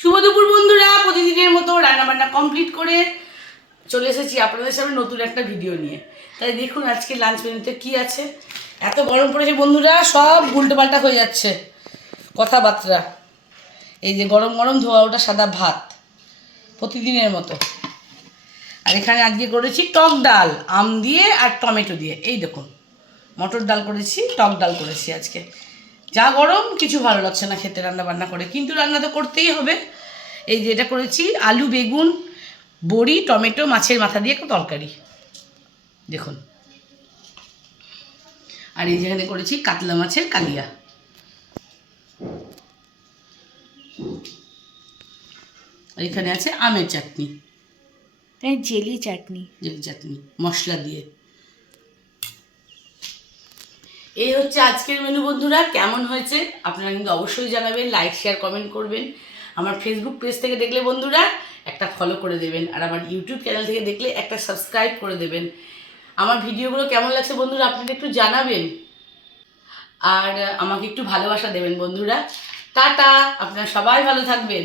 শুভ দুপুর বন্ধুরা, প্রতিদিনের মতো রান্নাবান্না কমপ্লিট করে চলে এসেছি আপনাদের সামনে নতুন একটা ভিডিও নিয়ে। তাই দেখুন আজকে লাঞ্চ মেনুতে কি আছে। এত গরম পড়েছে বন্ধুরা, সব উল্টোপাল্টা হয়ে যাচ্ছে কথাবার্তা। এই যে গরম গরম ধোয়া ওটা সাদা ভাত প্রতিদিনের মতো। আর এখানে আজকে করেছি টক ডাল, আম দিয়ে আর টমেটো দিয়ে। এই দেখুন মটর ডাল করেছি, টক ডাল করেছি আজকে। যা গরম, কিছু ভালো লাগছে না খেতে রান্না বান্না করে, কিন্তু রান্না তো করতেই হবে। এই যে এটা করেছি আলু, বেগুন, বড়ি, টমেটো, মাছের মাথা দিয়ে একটা তরকারি দেখুন। আর এই যেখানে করেছি কাতলা মাছের কালিয়া। আর এখানে আছে আমের চাটনি, জেলি চাটনি মশলা দিয়ে। এই হচ্ছে আজকের মেনু বন্ধুরা। কেমন হয়েছে আপনারা কিন্তু অবশ্যই জানাবেন, লাইক শেয়ার কমেন্ট করবেন। আমার ফেসবুক পেজ থেকে দেখলে বন্ধুরা একটা ফলো করে দেবেন, আর আমার ইউটিউব চ্যানেল থেকে দেখলে একটা সাবস্ক্রাইব করে দেবেন। আমার ভিডিওগুলো কেমন লাগছে বন্ধুরা আপনারা একটু জানাবেন, আর আমাকে একটু ভালোবাসা দেবেন বন্ধুরা। টাটা, আপনারা সবাই ভালো থাকবেন।